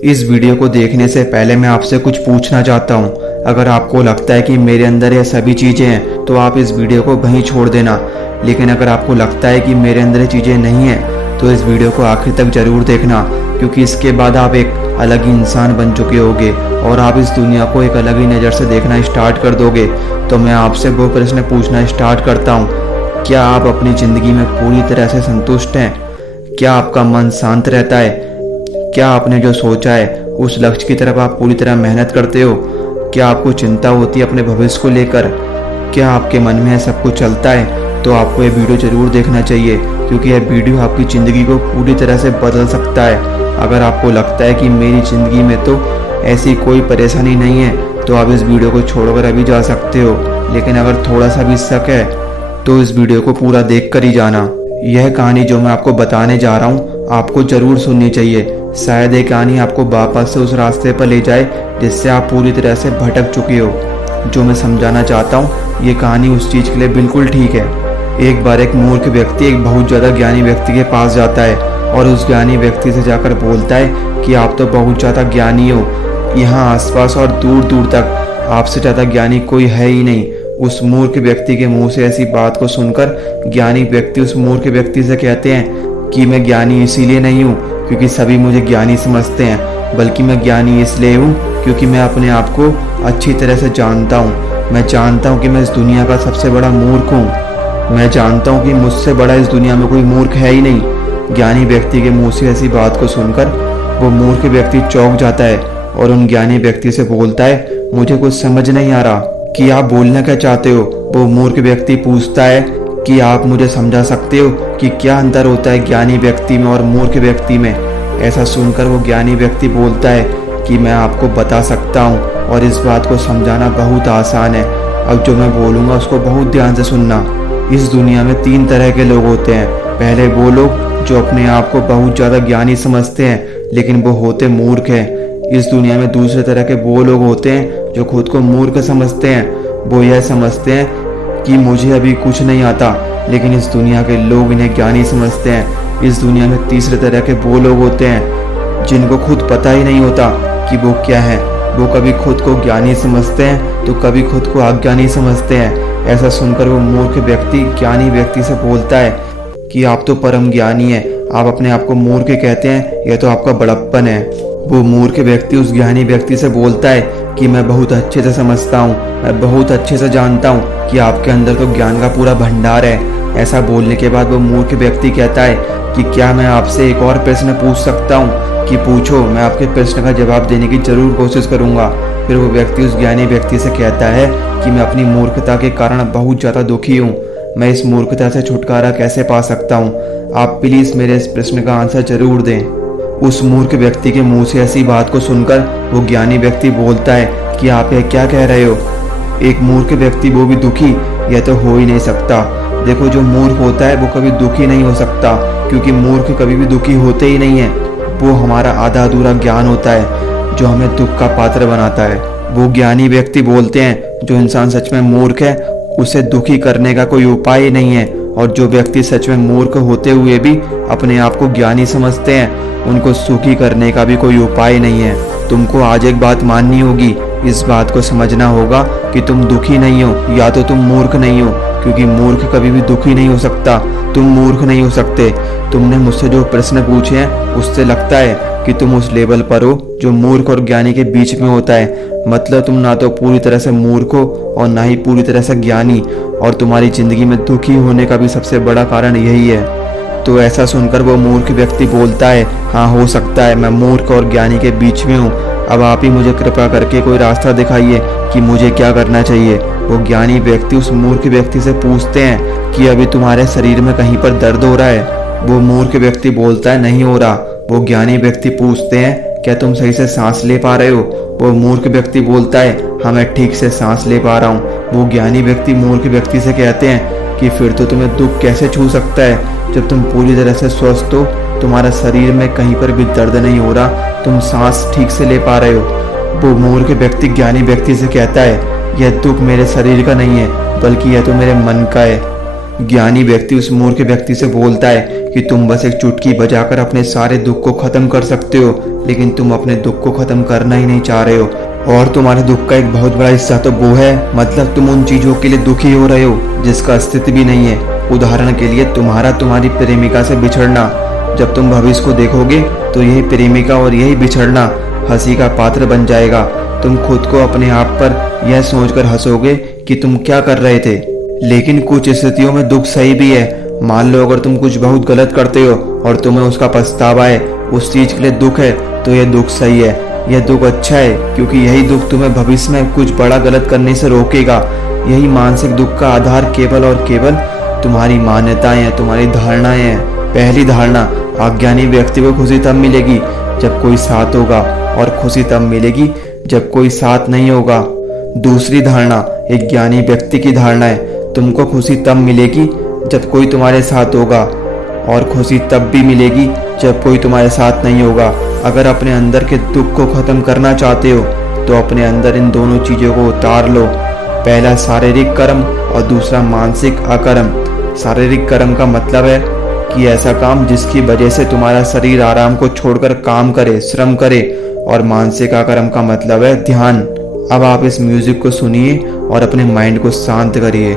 इस वीडियो को देखने से पहले मैं आपसे कुछ पूछना चाहता हूँ। अगर आपको लगता है कि मेरे अंदर ये सभी चीज़ें हैं तो आप इस वीडियो को वहीं छोड़ देना। लेकिन अगर आपको लगता है कि मेरे अंदर ये चीज़ें नहीं हैं तो इस वीडियो को आखिर तक ज़रूर देखना, क्योंकि इसके बाद आप एक अलग ही इंसान बन चुके होगे और आप इस दुनिया को एक अलग ही नज़र से देखना स्टार्ट कर दोगे। तो मैं आपसे वो प्रश्न पूछना स्टार्ट करता हूँ, क्या आप अपनी ज़िंदगी में पूरी तरह से संतुष्ट हैं? क्या आपका मन शांत रहता है? क्या आपने जो सोचा है उस लक्ष्य की तरफ आप पूरी तरह मेहनत करते हो? क्या आपको चिंता होती है अपने भविष्य को लेकर? क्या आपके मन में सब कुछ चलता है? तो आपको ये वीडियो ज़रूर देखना चाहिए, क्योंकि यह वीडियो आपकी ज़िंदगी को पूरी तरह से बदल सकता है। अगर आपको लगता है कि मेरी ज़िंदगी में तो ऐसी कोई परेशानी नहीं है तो आप इस वीडियो को छोड़कर अभी जा सकते हो। लेकिन अगर थोड़ा सा भी शक है तो इस वीडियो को पूरा देख कर ही जाना। यह कहानी जो मैं आपको बताने जा रहा हूँ आपको ज़रूर सुननी चाहिए। शायद ये कहानी आपको वापस से उस रास्ते पर ले जाए जिससे आप पूरी तरह से भटक चुके हो। जो मैं समझाना चाहता हूँ ये कहानी उस चीज़ के लिए बिल्कुल ठीक है। एक बार एक मूर्ख व्यक्ति एक बहुत ज़्यादा ज्ञानी व्यक्ति के पास जाता है और उस ज्ञानी व्यक्ति से जाकर बोलता है कि आप तो बहुत ज़्यादा ज्ञानी हो, यहाँ आसपास और दूर दूर तक आपसे ज़्यादा ज्ञानी कोई है ही नहीं। उस मूर्ख व्यक्ति के मुंह से ऐसी बात को सुनकर ज्ञानी व्यक्ति उस मूर्ख व्यक्ति से कहते हैं कि मैं ज्ञानी इसीलिए नहीं हूँ क्योंकि सभी मुझे ज्ञानी समझते हैं, बल्कि मैं ज्ञानी इसलिए हूँ क्योंकि मैं अपने आप को अच्छी तरह से जानता हूँ। मैं जानता हूँ कि मैं इस दुनिया का सबसे बड़ा मूर्ख हूँ। मैं जानता हूँ कि मुझसे बड़ा इस दुनिया में कोई मूर्ख है ही नहीं। ज्ञानी व्यक्ति के मुंह से ऐसी बात को सुनकर वो मूर्ख व्यक्ति चौंक जाता है और उन ज्ञानी व्यक्ति से बोलता है, मुझे कुछ समझ नहीं आ रहा कि आप बोलना क्या चाहते हो। वो मूर्ख व्यक्ति पूछता है कि आप मुझे समझा सकते हो कि क्या अंतर होता है ज्ञानी व्यक्ति में और मूर्ख व्यक्ति में? ऐसा सुनकर वो ज्ञानी व्यक्ति बोलता है कि मैं आपको बता सकता हूँ और इस बात को समझाना बहुत आसान है। अब जो मैं बोलूँगा उसको बहुत ध्यान से सुनना। इस दुनिया में 3 तरह के लोग होते हैं। पहले वो लोग जो अपने आप को बहुत ज़्यादा ज्ञानी समझते हैं लेकिन वो होते मूर्ख हैं। इस दुनिया में दूसरे तरह के वो लोग होते हैं जो खुद को मूर्ख समझते हैं। वो यह समझते हैं कि मुझे अभी कुछ नहीं आता, लेकिन इस दुनिया के लोग इन्हें ज्ञानी समझते हैं। इस दुनिया में तीसरे तरह के वो लोग होते हैं जिनको खुद पता ही नहीं होता कि वो क्या है। वो कभी खुद को ज्ञानी समझते हैं तो कभी खुद को अज्ञानी समझते हैं। ऐसा सुनकर वो मूर्ख व्यक्ति ज्ञानी व्यक्ति से बोलता है कि आप तो परम ज्ञानी हैं, आप अपने आप को मूर्ख कहते हैं, यह तो आपका बड़प्पन है। वो मूर्ख व्यक्ति उस ज्ञानी व्यक्ति से बोलता है कि मैं बहुत अच्छे से समझता हूँ, मैं बहुत अच्छे से जानता हूँ कि आपके अंदर तो ज्ञान का पूरा भंडार है। ऐसा बोलने के बाद वो मूर्ख व्यक्ति कहता है कि क्या मैं आपसे एक और प्रश्न पूछ सकता हूँ? कि पूछो, मैं आपके प्रश्न का जवाब देने की जरूर कोशिश करूँगा। फिर वो व्यक्ति उस ज्ञानी व्यक्ति से कहता है कि मैं अपनी मूर्खता के कारण बहुत ज़्यादा दुखी हूँ, मैं इस मूर्खता से छुटकारा कैसे पा सकता हूँ? आप प्लीज़ मेरे इस प्रश्न का आंसर जरूर दें। उस मूर्ख व्यक्ति के मुंह से ऐसी बात को सुनकर वो ज्ञानी व्यक्ति बोलता है कि आप यह क्या कह रहे हो? एक मूर्ख व्यक्ति, वो भी दुखी, यह तो हो ही नहीं सकता। देखो, जो मूर्ख होता है वो कभी दुखी नहीं हो सकता, क्योंकि मूर्ख कभी भी दुखी होते ही नहीं है। वो हमारा आधा अधूरा ज्ञान होता है जो हमें दुख का पात्र बनाता है। वो ज्ञानी व्यक्ति बोलते हैं जो इंसान सच में मूर्ख है उसे दुखी करने का कोई उपाय ही नहीं है, और जो व्यक्ति सच में मूर्ख होते हुए भी अपने आप को ज्ञानी समझते हैं उनको सुखी करने का भी कोई उपाय नहीं है। तुमको आज एक बात माननी होगी, इस बात को समझना होगा कि तुम दुखी नहीं हो या तो तुम मूर्ख नहीं हो, क्योंकि मूर्ख कभी भी दुखी नहीं हो सकता। तुम मूर्ख नहीं हो सकते। तुमने मुझसे जो प्रश्न पूछे हैं उससे लगता है कि तुम उस लेवल पर हो जो मूर्ख और ज्ञानी के बीच में होता है। मतलब तुम ना तो पूरी तरह से मूर्ख हो और ना ही पूरी तरह से ज्ञानी, और तुम्हारी जिंदगी में दुखी होने का भी सबसे बड़ा कारण यही है। तो ऐसा सुनकर वो मूर्ख व्यक्ति बोलता है, हाँ हो सकता है मैं मूर्ख और ज्ञानी के बीच में हूँ। अब आप ही मुझे कृपा करके कोई रास्ता दिखाइए कि मुझे क्या करना चाहिए। वो ज्ञानी व्यक्ति उस मूर्ख व्यक्ति से पूछते हैं कि अभी तुम्हारे शरीर में कहीं पर दर्द हो रहा है? वो मूर्ख व्यक्ति बोलता है, नहीं हो रहा। वो ज्ञानी व्यक्ति पूछते हैं, क्या तुम सही से सांस ले पा रहे हो? वो मूर्ख व्यक्ति बोलता है, हाँ मैं ठीक से सांस ले पा रहा हूँ। वो ज्ञानी व्यक्ति मूर्ख व्यक्ति से कहते हैं कि फिर तो तुम्हें दुख कैसे छू सकता है जब तुम पूरी तरह से स्वस्थ हो, तुम्हारा शरीर में कहीं पर भी दर्द नहीं हो रहा, तुम सांस ठीक से ले पा रहे हो। वो मूर्ख व्यक्ति ज्ञानी व्यक्ति से कहता है, यह दुख मेरे शरीर का नहीं है बल्कि यह तो मेरे मन का है। ज्ञानी व्यक्ति उस मूर्ख व्यक्ति से बोलता है कि तुम बस एक चुटकी बजाकर अपने सारे दुख को खत्म कर सकते हो, लेकिन तुम अपने दुख को खत्म करना ही नहीं चाह रहे हो। और तुम्हारे दुख का एक बहुत बड़ा हिस्सा तो वो है, मतलब तुम उन चीजों के लिए दुखी हो रहे हो जिसका अस्तित्व भी नहीं है। उदाहरण के लिए तुम्हारी प्रेमिका से बिछड़ना। जब तुम भविष्य को देखोगे तो यही प्रेमिका और यही बिछड़ना हंसी का पात्र बन जाएगा। तुम खुद को अपने आप पर यह सोचकर हंसोगे कि तुम क्या कर रहे थे। लेकिन कुछ स्थितियों में दुख सही भी है। मान लो अगर तुम कुछ बहुत गलत करते हो और तुम्हें उसका पछतावा है, उस चीज के लिए दुख है, तो यह दुख सही है, यह दुख अच्छा है, क्योंकि यही दुख तुम्हें भविष्य में कुछ बड़ा गलत करने से रोकेगा। यही मानसिक दुख का आधार केवल और केवल तुम्हारी मान्यताएं हैं, तुम्हारी धारणाएं हैं। पहली धारणा, अज्ञानी व्यक्ति को खुशी तब मिलेगी जब कोई साथ होगा, और खुशी तब मिलेगी जब कोई साथ नहीं होगा। दूसरी धारणा, एक ज्ञानी व्यक्ति की धारणा है, तुमको खुशी तब मिलेगी जब कोई तुम्हारे साथ होगा, और खुशी तब भी मिलेगी जब कोई तुम्हारे साथ नहीं होगा। अगर अपने अंदर के दुख को खत्म करना चाहते हो तो अपने अंदर इन दोनों चीजों को उतार लो। पहला शारीरिक कर्म और दूसरा मानसिक अकर्म। शारीरिक कर्म का मतलब है कि ऐसा काम जिसकी वजह से तुम्हारा शरीर आराम को छोड़कर काम करे, श्रम करे, और मानसिक अकर्म का मतलब है ध्यान। अब आप इस म्यूजिक को सुनिए और अपने माइंड को शांत करिए।